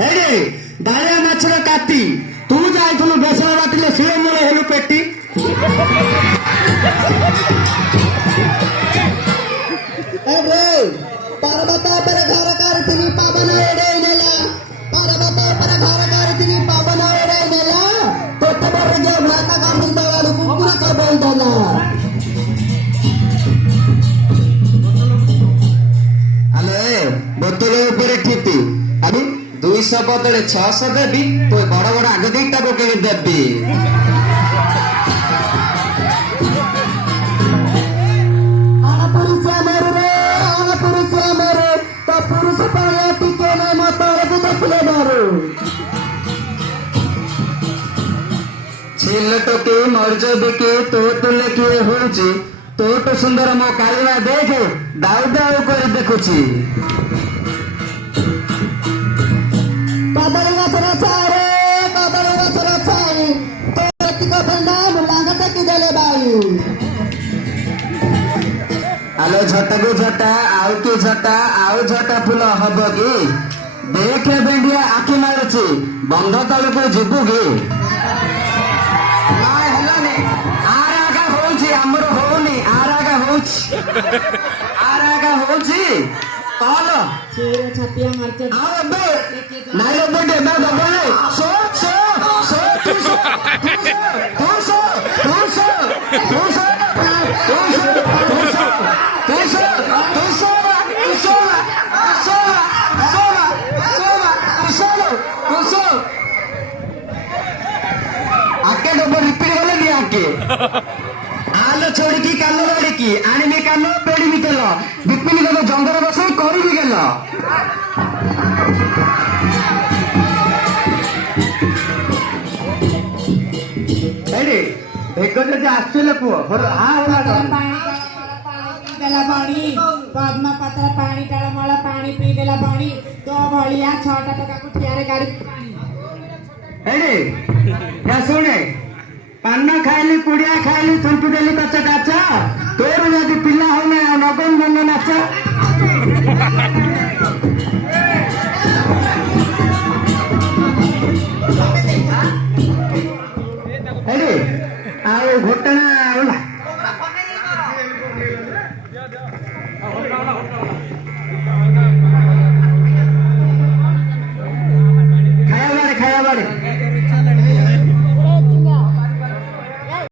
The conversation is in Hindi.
ହେଡେ ଡାଳିଆ ମାଛର କାତି ତୁ ଯାଇଥିଲୁ ବେସର ବାଟିଲେ ସିଏ ମୋର ହେଲୁ ପେଟି। ପର୍ବତ ଉପରେ ଘର କରିଥିଲି ପବନ ଏଡେଇ ନେଲା, ପର୍ବତ ଉପରେ ଘର କରିଥିଲି ପବନ ଏଡେଇ ନେଲା, ପେଟ ପରେ ଯୋଉ ଭାତ କାମୁଡ଼ି ଦେବାରୁ କୁକୁର ଚବେଇ ଦେଲା। ଆଲୋ ବୋତଲ ଉପରେ ଠିପି ଆରେ 200 ବଦଳେ 600 ଦେବି ତୁ ବଡ ବଡ ଆଗ ଦିଟା ପକେଇ ଦେବି। ଛିଲଟକେ ମର୍ଜ ଦେଖେ ତୋ ତୁଲେ କିଏ ହଉଛି, ତୋଠୁ ସୁନ୍ଦର ମୋ କାଳିମା ଦେଖେ ଦାଉ ଦାଉ କରି ଦେଖୁଛି। କଦଳୀ ଗଛର ଛାଏ କଦଳୀ ଗଛର ଛାଏ ତୋ ଏତିକ ଫେଣ୍ଡା ମୁଲାଙ୍ଗ ଟେକି ଦେଲେ ବାୟୁ। ଆଲୋ ଝଟାକୁ ଝଟା ଆଉ କି ଝଟା ଆଉ ଝଟା ଫୁଲ ହବ କି? ଦେଖେ ଭେଣ୍ଡିଆ ଆଖି ମାରୁଛି ବନ୍ଧ ତଳକୁ ଯିବୁ କି? ହେଲାନି ଆର ଆଗା ହଉଛି ଆମର ହଉନି ଆର ଆଗା ହଉଛି ଆର ଆଗା ହଉଛି କଲ ଛାତିଆ ମାର୍ଚ ଆଉ ଏବେ ନାଇଁ ଏବେ ଦେବା ଦବନି ଶୋ ଶୋ ଶୋ ତୁ ଶୋ ତୁ ଶୋ ତୁ ଶୋ ତୁ ଶୋ ତୁ ଶୋ ତୁ ଶୋ ତୁ ଶୋ ତୁ ଶୋ आके डबल रिपीट गले नहीं आके आलो छोड़ी की कालो लड़ी की आने में कालो पेड़ी भी तेलो बिपिनी को जंगल बसे करी भी गेलो एडी एक जे आछले पुओ आ होला देला पानी पद्मा पत्र पानी टळमळ पानी पी देला पानी तो भलिया 6 टका को ठियारे गाड़ी एडी या सुने पान खाइली पुड़िया खाइली थुंटू देली बच्चा काचा तोर यदि पिला हो ना नगन मन नाच